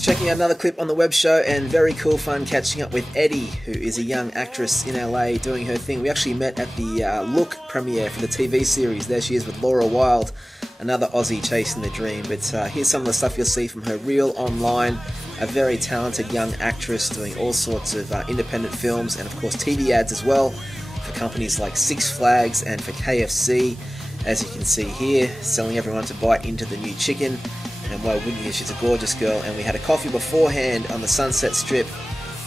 Just checking out another clip on the web show, and very cool fun catching up with Eddie, who is a young actress in LA doing her thing. We actually met at the Look premiere for the TV series. There she is with Laura Wilde, another Aussie chasing the dream. But here's some of the stuff you'll see from her reel online. A very talented young actress doing all sorts of independent films and of course TV ads as well for companies like Six Flags and for KFC. As you can see here, selling everyone to bite into the new chicken. And why wouldn't you, she's a gorgeous girl. And we had a coffee beforehand on the Sunset Strip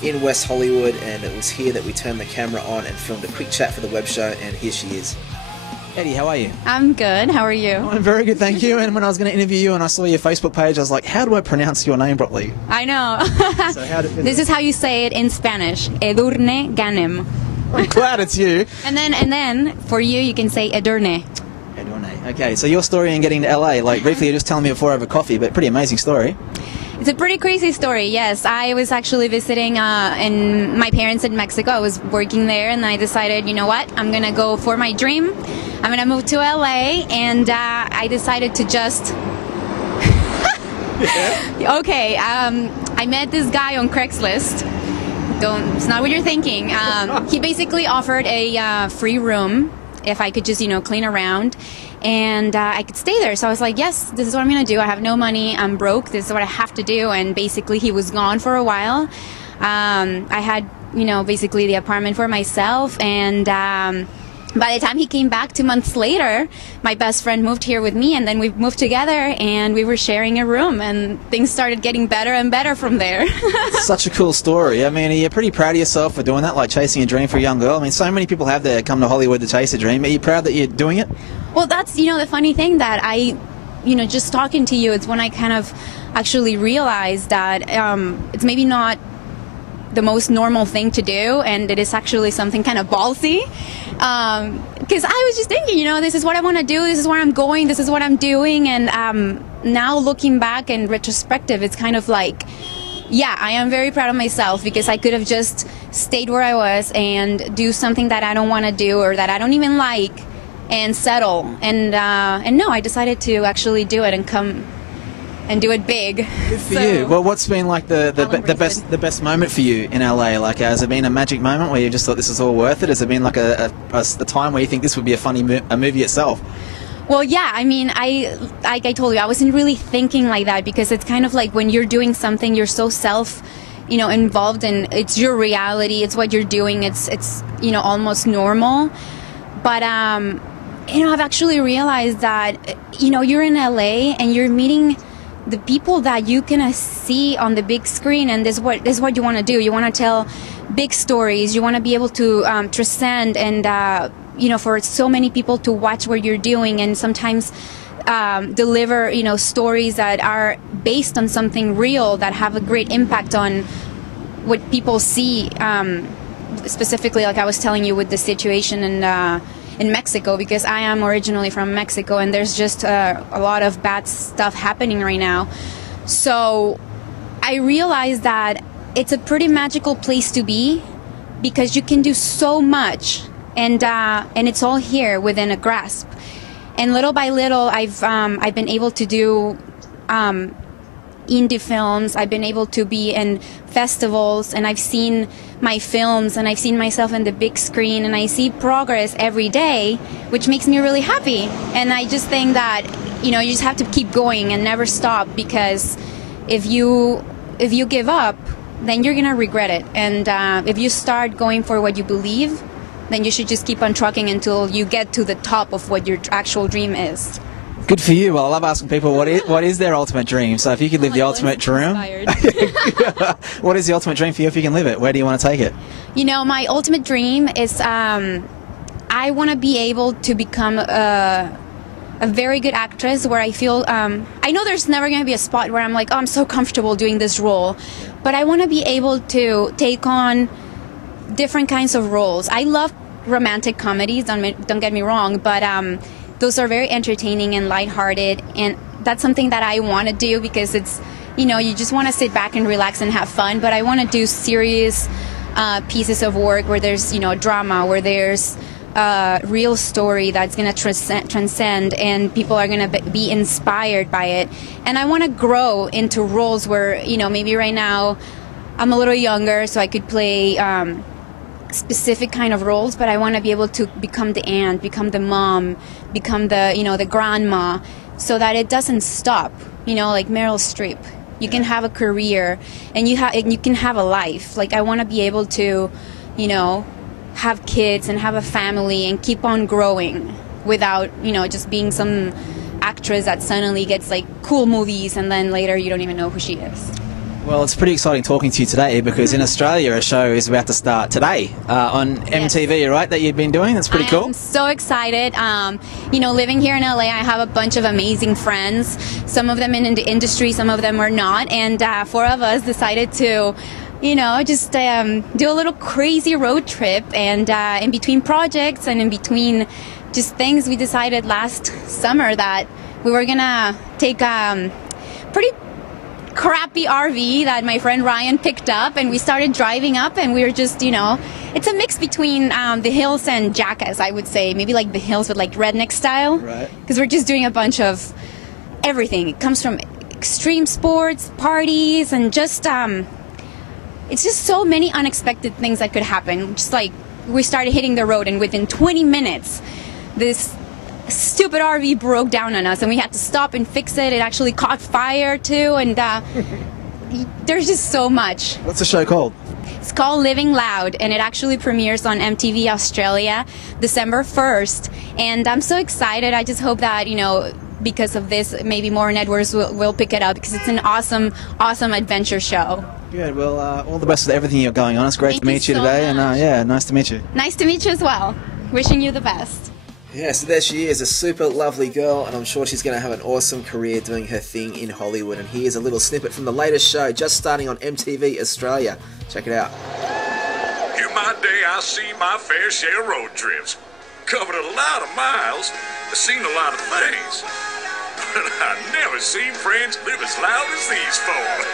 in West Hollywood, and it was here that we turned the camera on and filmed a quick chat for the web show, and here she is. Eddie, how are you? I'm good. How are you? I'm very good, thank you. And when I was going to interview you and I saw your Facebook page, I was like, how do I pronounce your name properly? I know. This is how you say it in Spanish. Edurne Ganem. I'm glad it's you. And then for you can say Edurne. Okay, so your story in getting to LA, like briefly you were just telling me before over coffee, but pretty amazing story. It's a pretty crazy story, yes. I was actually visiting my parents in Mexico. I was working there, and I decided, you know what, I'm going to go for my dream. I'm going to move to LA, and I decided to just... Okay, I met this guy on Craigslist. It's not what you're thinking. He basically offered a free room if I could just, clean around, and I could stay there. So I was like, yes, this is what I'm going to do. I have no money. I'm broke. This is what I have to do. And basically, he was gone for a while. I had, basically the apartment for myself. And by the time he came back 2 months later, my best friend moved here with me, and then we moved together, and we were sharing a room, and things started getting better and better from there. Such a cool story. I mean, are you pretty proud of yourself for doing that, like chasing a dream for a young girl? I mean, so many people have come to Hollywood to chase a dream. Are you proud that you're doing it? Well, that's, the funny thing that I, just talking to you, it's when I kind of actually realized that it's maybe not the most normal thing to do, and it is actually something kind of ballsy. Because I was just thinking, this is what I want to do, this is where I'm going, this is what I'm doing, and now looking back in retrospective, it's kind of like, yeah, I am very proud of myself, because I could have just stayed where I was and do something that I don't want to do or that I don't even like and settle. And no, I decided to actually do it and come and do it big. Good for you. Well, what's been like the best moment for you in LA? Like, has it been a magic moment where you just thought this is all worth it? Has it been like a time where you think this would be a funny movie itself? Well, yeah. I mean, like I told you, I wasn't really thinking like that, because it's kind of like when you're doing something, you're so involved, and it's your reality. It's what you're doing. It's almost normal. But I've actually realized that you're in LA and you're meeting the people that you can see on the big screen, and this is what you want to do. You want to tell big stories. You want to be able to transcend and for so many people to watch what you're doing, and sometimes deliver stories that are based on something real, that have a great impact on what people see. Specifically, like I was telling you with the situation in Mexico, because I am originally from Mexico, and there's just a lot of bad stuff happening right now. So I realized that it's a pretty magical place to be, because you can do so much, and it's all here within a grasp. And little by little, I've been able to do indie films. I've been able to be in festivals, and I've seen my films, and I've seen myself in the big screen, and I see progress every day, which makes me really happy. And I just think that you just have to keep going and never stop, because if you give up, then you're gonna regret it. And if you start going for what you believe, then you should just keep on trucking until you get to the top of what your actual dream is. Good for you. Well, I love asking people what is their ultimate dream. So if you could live the ultimate dream, what is the ultimate dream for you if you can live it? Where do you want to take it? My ultimate dream is I want to be able to become a very good actress, where I feel I know there's never going to be a spot where I'm like, oh, I'm so comfortable doing this role, but I want to be able to take on different kinds of roles. I love romantic comedies, don't get me wrong, but those are very entertaining and lighthearted, and that's something that I want to do, because it's, you just want to sit back and relax and have fun. But I want to do serious pieces of work where there's, drama, where there's real story that's going to transcend, and people are going to be inspired by it. And I want to grow into roles where, you know, maybe right now I'm a little younger, so I could play specific kind of roles, but I want to be able to become the aunt, become the mom, become the, you know, the grandma, so that it doesn't stop. You know, like Meryl Streep, you can have a career and you can have a life. Like, I want to be able to, you know, have kids and have a family and keep on growing without, you know, just being some actress that suddenly gets like cool movies and then later you don't even know who she is. Well, it's pretty exciting talking to you today, because in Australia a show is about to start today on MTV, right, that you've been doing. That's pretty cool. I'm so excited. You know, living here in LA, I have a bunch of amazing friends, some of them in the industry, some of them are not, and 4 of us decided to, you know, just do a little crazy road trip, and in between projects and in between just things, we decided last summer that we were gonna take pretty crappy RV that my friend Ryan picked up, and we started driving up, and we were just, you know, it's a mix between the hills and Jackass, I would say. Maybe like the hills with like redneck style, right? Because we're just doing a bunch of everything. It comes from extreme sports, parties, and just it's just so many unexpected things that could happen. Just like we started hitting the road, and within 20 minutes this stupid RV broke down on us, and we had to stop and fix it. It actually caught fire too, and there's just so much. What's the show called? It's called Living Loud, and it actually premieres on MTV Australia December 1st, and I'm so excited. I just hope that, you know, because of this, maybe more networks will pick it up, because it's an awesome adventure show. Good. Well, all the best with everything you're going on. It's great to meet you today, and yeah, nice to meet you. Nice to meet you as well. Wishing you the best. Yeah, so there she is, a super lovely girl, and I'm sure she's going to have an awesome career doing her thing in Hollywood. And here's a little snippet from the latest show, just starting on MTV Australia. Check it out. In my day, I seen my fair share of road trips. Covered a lot of miles, seen a lot of things. But I never seen friends live as loud as these folks.